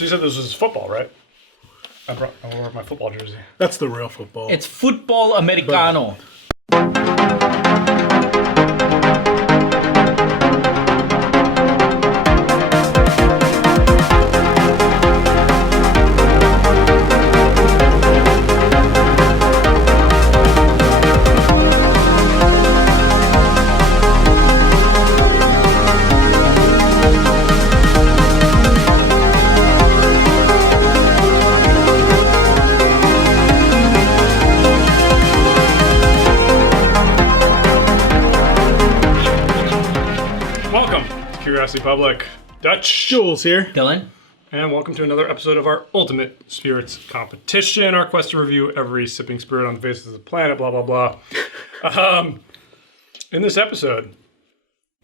So you said this was football, right? I wore my football jersey. That's the real football. It's football americano. Curiosity Public. Dutch. Jules here. Dylan? And welcome to another episode of our Ultimate Spirits Competition, our quest to review every sipping spirit on the face of the planet, blah, blah, blah. In this episode,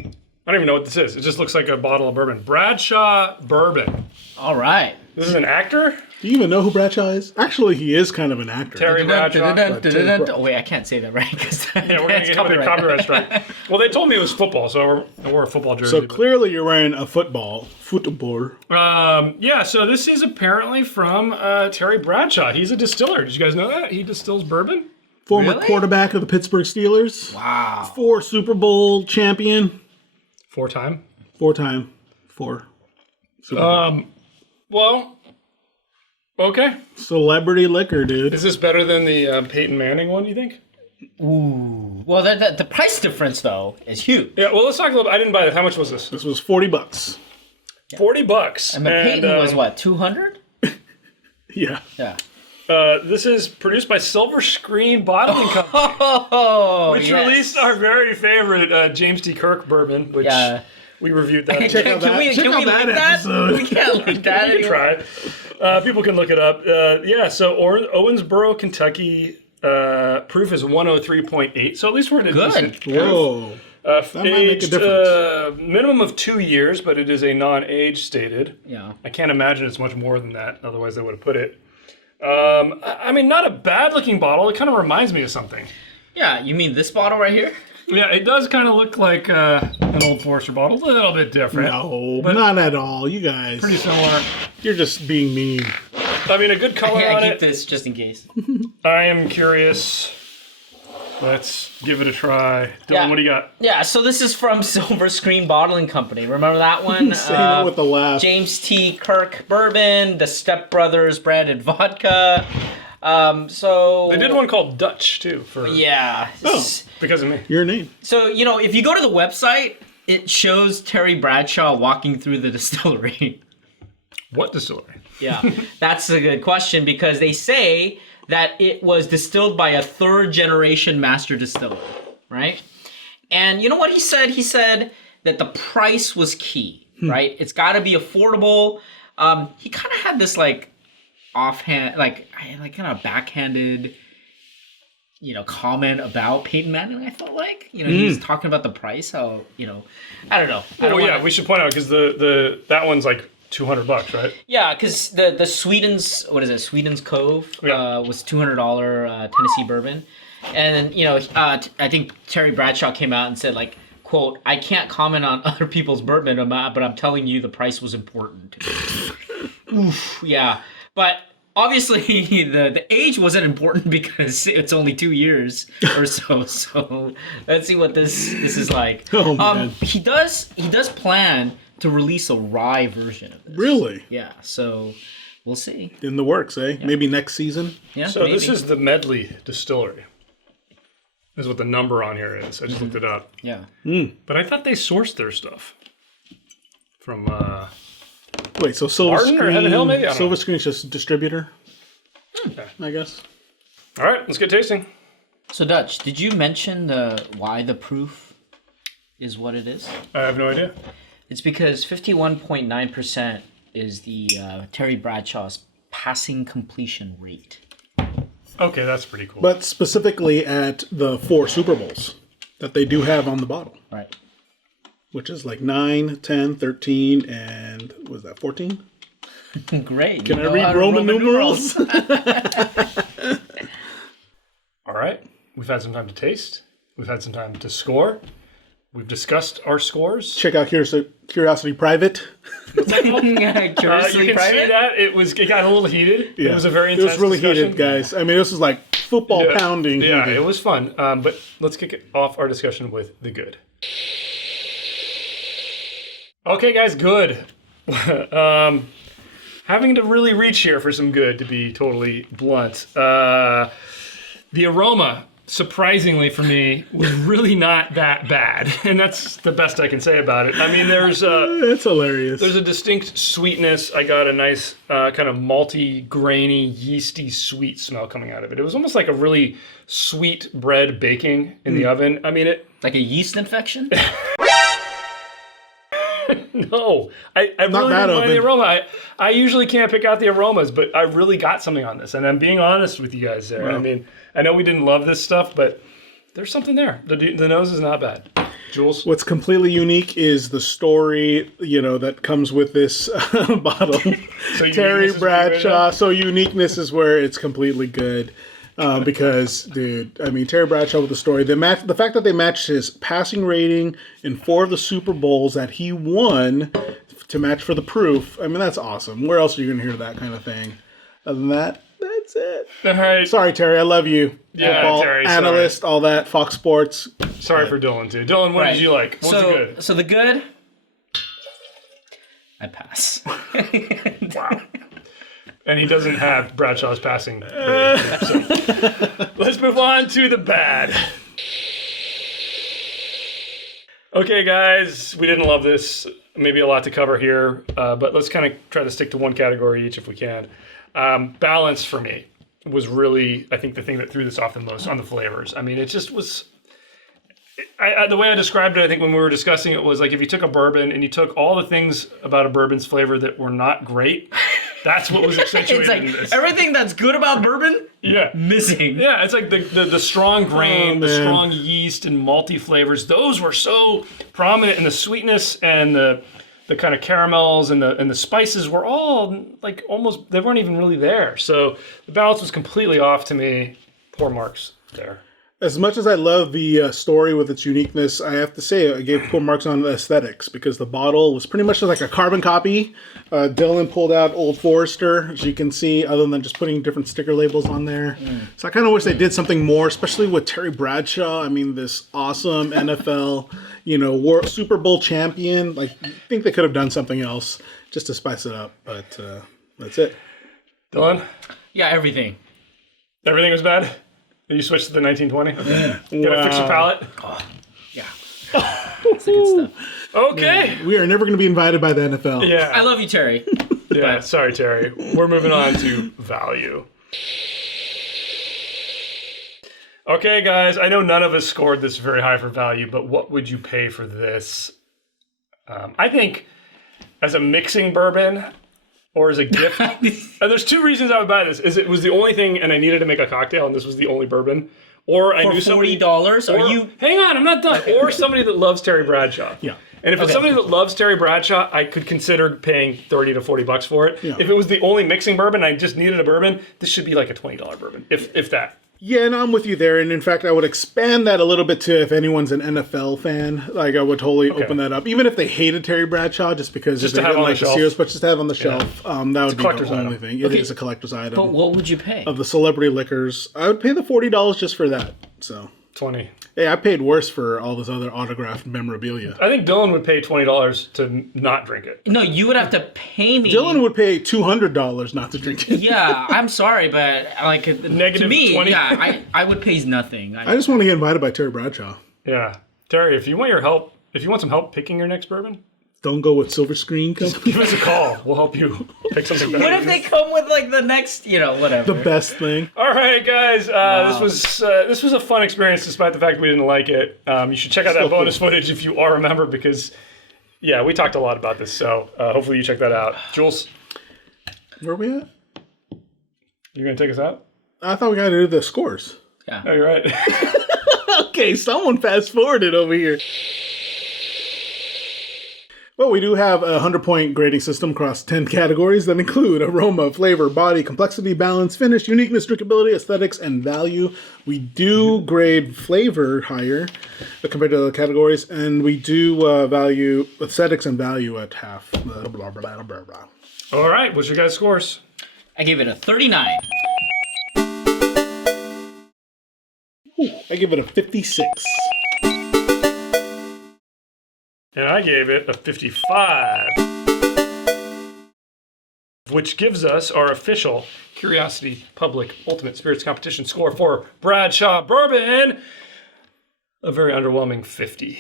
I don't even know what this is. It just looks like a bottle of bourbon. Bradshaw Bourbon. All right. This is an actor? Do you even know who Bradshaw is? Actually, he is kind of an actor. Terry Bradshaw. Oh, wait, I can't say that, right? Yeah, we're going to get him the copyright strike. Well, they told me it was football, so I wore a football jersey. So clearly you're wearing a football. Yeah, so this is apparently from Terry Bradshaw. He's a distiller. Did you guys know that? He distills bourbon. Former quarterback of the Pittsburgh Steelers. Wow. 4 Super Bowl champion. 4-time. 4-time. 4 Super Bowl. Well, okay. Celebrity liquor, dude. Is this better than the Peyton Manning one, you think? Ooh. Well, the price difference, though, is huge. Yeah, well, let's talk a little bit. I didn't buy this. How much was this? This was $40. Yeah. $40. And the Peyton was what, 200? Yeah. Yeah. This is produced by Silver Screen Bottling Company, which released our very favorite James T. Kirk bourbon, which we reviewed that. Can we link that? We can't link that. You can try. People can look it up. So Owensboro, Kentucky, proof is 103.8. So at least we're in a decent proof. Whoa. That might make a difference. Minimum of 2 years, but it is a non-age stated. Yeah. I can't imagine it's much more than that. Otherwise, they would have put it. I mean, not a bad-looking bottle. It kind of reminds me of something. Yeah, you mean this bottle right here? Yeah, it does kind of look like an Old Forester bottle. A little bit different. No, not at all. You guys. Pretty similar. You're just being mean. I mean, a good color on I keep it. this just in case. I am curious. Let's give it a try. Dylan, what do you got? Yeah, so this is from Silver Screen Bottling Company. Remember that one? Same with the laugh. James T. Kirk Bourbon, the Step Brothers branded vodka. So They did one called Dutch, too. Because of me. Your name. So, if you go to the website, it shows Terry Bradshaw walking through the distillery. What distillery? Yeah, that's a good question because they say that it was distilled by a third-generation master distiller, right? And you know what he said? He said that the price was key, right? It's got to be affordable. He kind of had this offhand, kind of backhanded, comment about Peyton Manning. I felt like, he was talking about the price. How, I don't know. We should point out because that one's like $200, right? Yeah, because the Sweden's Sweden's Cove was $200 Tennessee bourbon, and I think Terry Bradshaw came out and said quote, I can't comment on other people's bourbon, but I'm telling you the price was important. Oof, yeah, but obviously the age wasn't important because it's only 2 years or so. So let's see what this is like. Oh man. He does plan to release a rye version of this. Really? Yeah, so we'll see. In the works, eh? Yeah. Maybe next season? Yeah. So this is the Medley Distillery. This is what the number on here is. I just looked it up. Yeah. But I thought they sourced their stuff from Wait, so Silver Martin or Heaven Hill, maybe? I don't know. Silver Screen's just distributor? Okay. I guess. All right, let's get tasting. So Dutch, did you mention why the proof is what it is? I have no idea. It's because 51.9% is the Terry Bradshaw's passing completion rate. Okay, that's pretty cool. But specifically at the 4 Super Bowls that they do have on the bottle. Right. Which is 9, 10, 13, and what was that, 14? Great. Can I read Roman numerals? All right. We've had some time to taste. We've had some time to score. We've discussed our scores. Check out Curiosity Private. You can Curiously see private. that it got a little heated. Yeah. It was a very intense It was really discussion. heated, guys. I mean, this was like football pounding. Yeah, heated. it was fun. But let's kick off our discussion with the good. Okay, guys, good. Having to really reach here for some good, to be totally blunt. The aroma, surprisingly for me, was really not that bad. And that's the best I can say about it. I mean, It's hilarious. there's a distinct sweetness. I got a nice kind of malty, grainy, yeasty, sweet smell coming out of it. It was almost like a really sweet bread baking in the oven. I mean, Like a yeast infection? no, I really that didn't mind oven. the aroma. I usually can't pick out the aromas, but I really got something on this. And I'm being honest with you guys there. I mean, I know we didn't love this stuff, but there's something there. The nose is not bad. Jules? What's completely unique is the story, that comes with this bottle. So Terry uniqueness is Bradshaw. So uniqueness is where it's completely good. Because, dude, I mean, Terry Bradshaw with the story. The fact that they matched his passing rating in 4 of the Super Bowls that he won to match for the proof. I mean, that's awesome. Where else are you going to hear that kind of thing? Other than that, that's it. All right. Sorry, Terry. I love you. Yeah, Football Terry, analyst, all that. Fox Sports. Sorry for Dylan, too. Dylan, what did you like? What's the good? So the good, I pass. Wow. And he doesn't have Bradshaw's passing rating. So, let's move on to the bad. Okay, guys, we didn't love this. Maybe a lot to cover here, but let's kind of try to stick to one category each if we can. Balance for me was really, I think, the thing that threw this off the most on the flavors. I mean, it just was... the way I described it, I think when we were discussing it, was like if you took a bourbon and you took all the things about a bourbon's flavor that were not great, that's what was accentuated It's like in this. everything that's good about bourbon, Yeah. missing. Yeah, it's like the strong grain, the man. strong yeast and malty flavors. Those were so prominent, and the sweetness and the kind of caramels and the spices were all like almost, they weren't even really there. So the balance was completely off to me. Poor marks there. As much as I love the story with its uniqueness, I have to say I gave poor marks on the aesthetics because the bottle was pretty much like a carbon copy. Dylan pulled out Old Forester, as you can see, other than just putting different sticker labels on there. So I kind of wish they did something more, especially with Terry Bradshaw. I mean, this awesome NFL, Super Bowl champion. Like, I think they could have done something else just to spice it up, but that's it. Dylan, Yeah, everything. everything was bad? You switched to the 1920? Did I fix your palate? Yeah. That's the good stuff. Okay. We are never going to be invited by the NFL. Yeah. I love you, Terry. Yeah, sorry, Terry. We're moving on to value. Okay, guys, I know none of us scored this very high for value, but what would you pay for this? I think as a mixing bourbon or as a gift, there's 2 reasons I would buy this. Is it was the only thing, and I needed to make a cocktail, and this was the only bourbon. Or I knew For somebody. $40, are you? Hang on, I'm not done. Or somebody that loves Terry Bradshaw. Yeah. And if it's somebody that loves Terry Bradshaw, I could consider paying $30 to $40 for it. Yeah. If it was the only mixing bourbon, I just needed a bourbon, this should be like a $20 bourbon, if that. Yeah, and I'm with you there. And in fact, I would expand that a little bit to if anyone's an NFL fan. Like, I would totally open that up. Even if they hated Terry Bradshaw, just because Just if to they have didn't on like the the shelf. Sears, but just to have on the shelf, that would be the collector's only item. thing. It is a collector's item. But what would you pay? Of the celebrity liquors, I would pay the $40 just for that. So, 20. hey, I paid worse for all this other autographed memorabilia. I think Dylan would pay $20 to not drink it. No, you would have to pay me. Dylan would pay $200 not to drink it. Yeah, I'm sorry, but like to Negative me, 20. yeah, I would pay nothing. I just want to get invited by Terry Bradshaw. Yeah. Terry, if you want some help picking your next bourbon, Don't go with Silver Screen Company. give us a call. We'll help you pick something better. What if they come with like the next, whatever? The best thing. All right, guys. This was a fun experience, despite the fact we didn't like it. You should check out that bonus footage if you are a member, because we talked a lot about this. So hopefully you check that out. Jules, Where are we at? you gonna take us out? I thought we got to do the scores. Yeah. Oh, you're right. Okay, someone fast forwarded over here. Well, we do have a 100-point grading system across 10 categories that include aroma, flavor, body, complexity, balance, finish, uniqueness, drinkability, aesthetics, and value. We do grade flavor higher compared to other categories, and we do value aesthetics and value at half. Blah, blah, blah, blah, blah. All right, what's your guys' scores? I gave it a 39. I give it a 56. And I gave it a 55. Which gives us our official Curiosity Public Ultimate Spirits Competition score for Bradshaw Bourbon. A very underwhelming 50.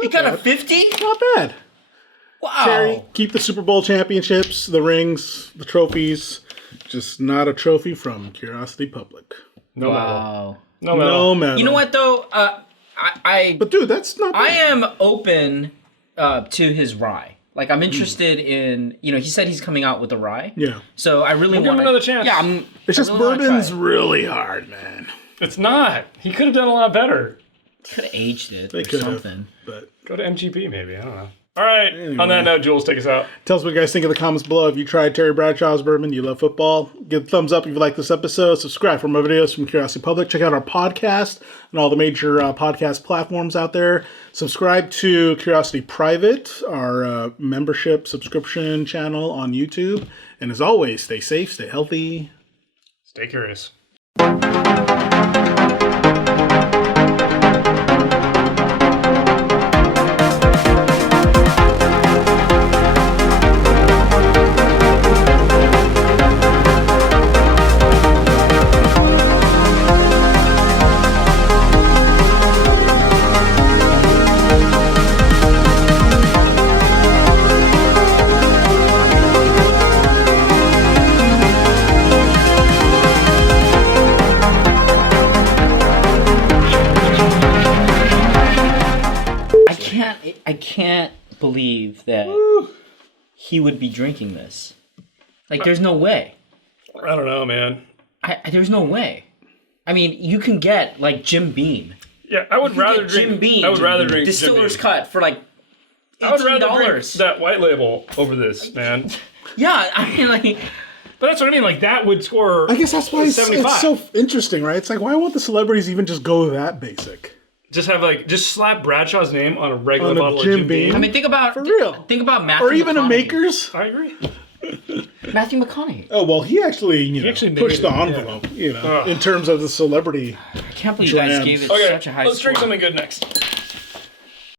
You got a 50? Not bad. Wow. Terry, keep the Super Bowl championships, the rings, the trophies. Just not a trophy from Curiosity Public. No medal. Wow. No medal. No medal. You know what though? But dude, that's not bad. I am open to his rye. Like I'm interested in, he said he's coming out with a rye. Yeah. So I really We'll give want him another chance. Yeah, It's just I really wanna try bourbon's it. really hard, man. It's not. He could have done a lot better. Could have aged it They or could have, something. but Go to MGP maybe. I don't know. All right. Anyway. On that note, Jules, take us out. tell us what you guys think in the comments below. If you tried Terry Bradshaw's bourbon, you love football, give a thumbs up if you like this episode. Subscribe for more videos from Curiosity Public. Check out our podcast and all the major podcast platforms out there. Subscribe to Curiosity Private, our membership subscription channel on YouTube. And as always, stay safe, stay healthy. Stay curious. I can't believe that he would be drinking this. Like, there's no way. I don't know, man. There's no way. I mean, you can get like Jim Beam. Yeah, I would rather Jim drink. Beam. I would rather drink Distiller's Jim Beam. Cut for like I would rather drink $18. that white label over this, man. Yeah, I mean, like, But that's what I mean. Like that would score. I guess that's why it's 75. so interesting, right? It's like, why won't the celebrities even just go that basic? Just slap Bradshaw's name on a regular On a bottle Jim of Jim Beam. Beam? I mean, think about For real. Think about Matthew Or even a McConaughey. Maker's? I agree. Matthew McConaughey. Oh, well, he actually, actually made pushed it, the yeah. envelope, in terms of the celebrity. I can't believe you guys Drams. gave it Okay, such a high let's score. drink something good next.